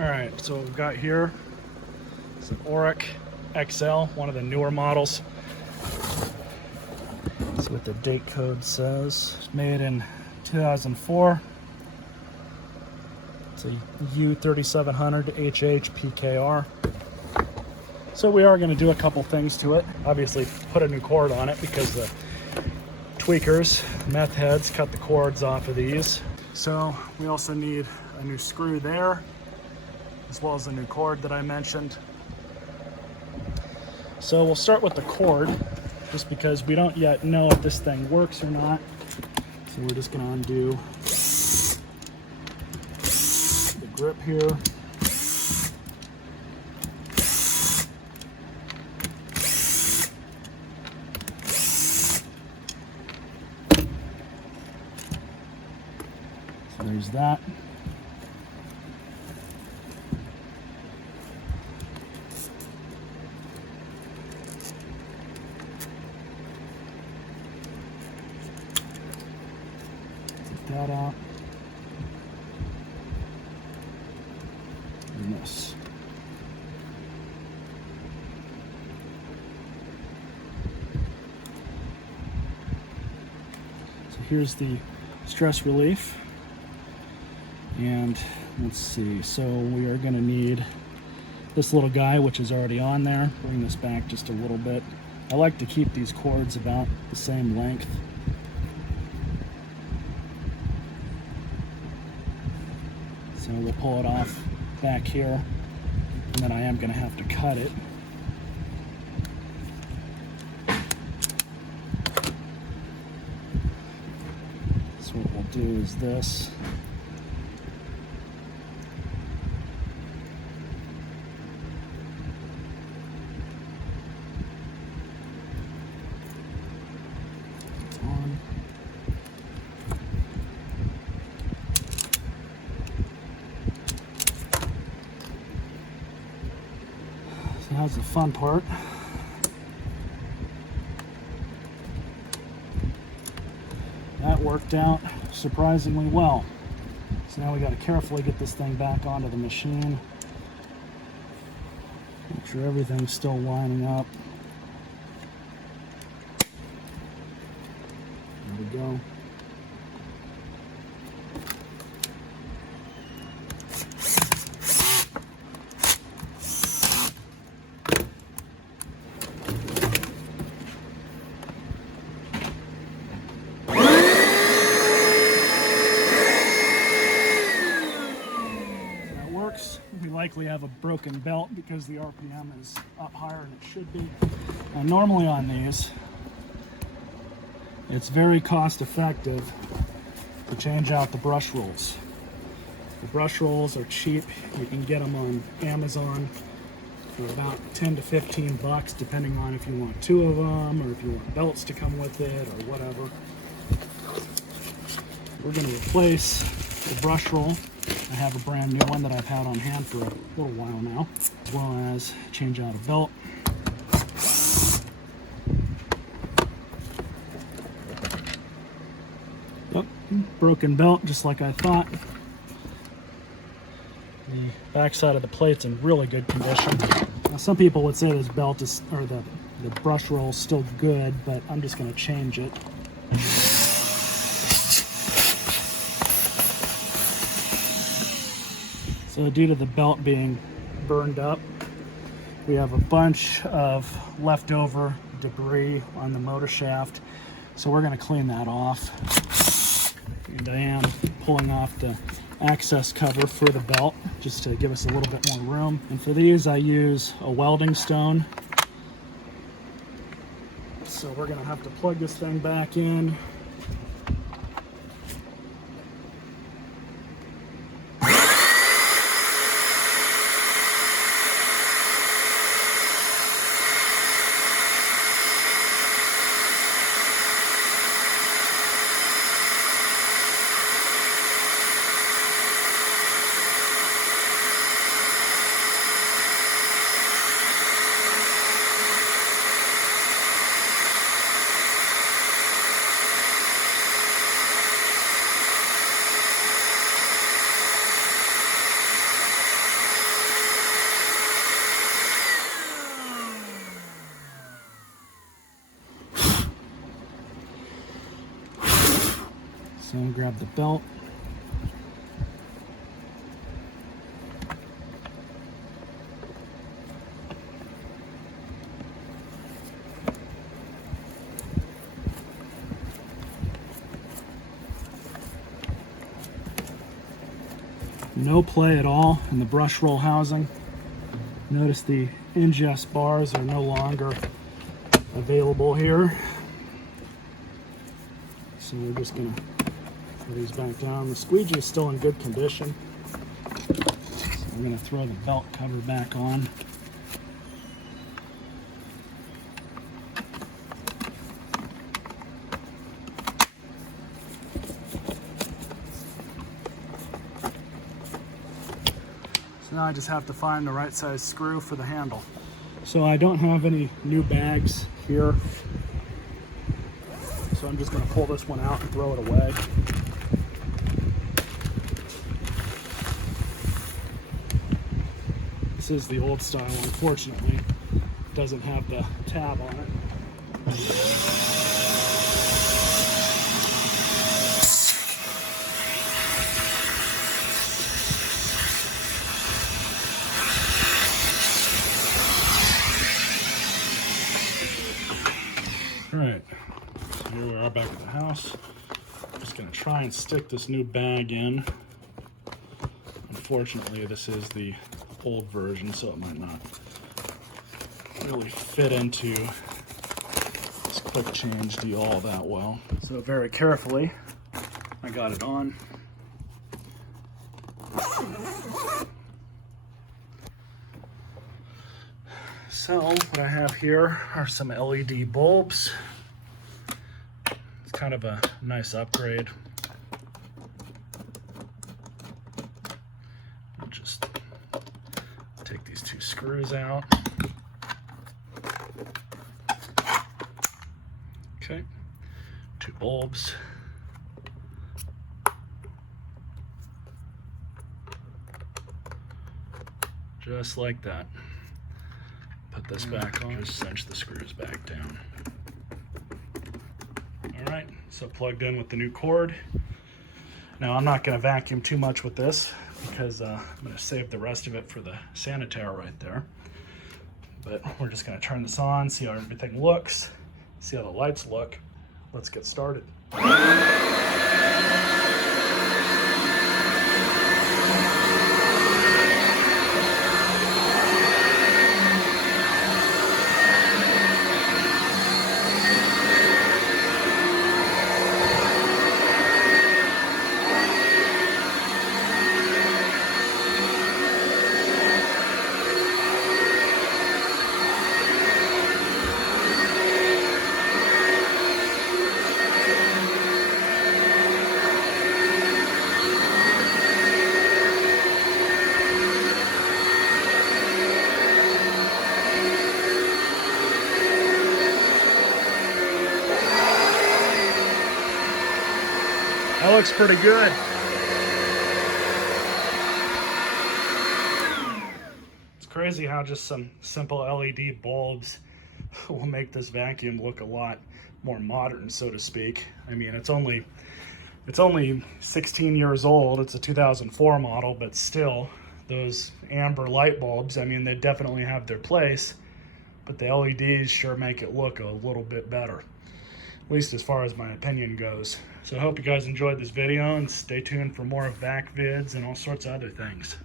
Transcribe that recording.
Alright, so what we've got here is an Oreck XL, one of the newer models. See what the date code says. It's made in 2004. It's a U3700HHPKR. So we are going to do a couple things to it. Obviously put a new cord on it because the tweakers, meth heads, cut the cords off of these. So we also need a new screw there, as well as a new cord that I mentioned. So we'll start with the cord, just because we don't yet know if this thing works or not. So we're just going to undo the grip here. So there's that. That out, and this. So here's the stress relief, and let's see, so we are going to need this little guy, which is already on there. Bring this back just a little bit. I like to keep these cords about the same length. So we'll pull it off back here, and then I am going to have to cut it. So what we'll do is this. It's on. That's the fun part. That worked out surprisingly well. So now we got to carefully get this thing back onto the machine. Make sure everything's still lining up. There we go. We likely have a broken belt because the RPM is up higher than it should be. Now normally on these, it's very cost effective to change out the brush rolls. The brush rolls are cheap. You can get them on Amazon for about 10 to 15 bucks, depending on if you want 2 of them or if you want belts to come with it or whatever. We're going to replace the brush roll. I have a brand new one that I've had on hand for a little while now, as well as change out a belt. Yep, broken belt, just like I thought. The backside of the plate's in really good condition. Now, some people would say this belt is, or the brush roll is still good, but I'm just going to change it. So due to the belt being burned up, we have a bunch of leftover debris on the motor shaft. So we're going to clean that off. And I am pulling off the access cover for the belt just to give us a little bit more room. And for these I use a welding stone. So we're going to have to plug this thing back in. So grab the belt. No play at all in the brush roll housing. Notice the ingest bars are no longer available here. So we're just gonna put these back down. The squeegee is still in good condition. So we're gonna throw the belt cover back on. So now I just have to find the right size screw for the handle. So I don't have any new bags here. So I'm just going to pull this one out and throw it away. This is the old style, unfortunately. It doesn't have the tab on it. All right, so here we are back at the house. I'm just gonna try and stick this new bag in. Unfortunately, this is the old version, so it might not really fit into this quick change deal all that well. So very carefully, I got it on. So what I have here are some LED bulbs. It's kind of a nice upgrade. I'll just take these two screws out. Okay, two bulbs. Just like that. Put this back on, just cinch the screws back down. All right, so plugged in with the new cord. Now I'm not gonna vacuum too much with this because I'm gonna save the rest of it for the sanitaire right there. But we're just gonna turn this on, see how everything looks, see how the lights look. Let's get started. That looks pretty good. It's crazy how just some simple LED bulbs will make this vacuum look a lot more modern, so to speak. I mean, it's only 16 years old. It's a 2004 model, but still, those amber light bulbs, I mean, they definitely have their place, but the LEDs sure make it look a little bit better, at least as far as my opinion goes. So I hope you guys enjoyed this video, and stay tuned for more vac vids and all sorts of other things.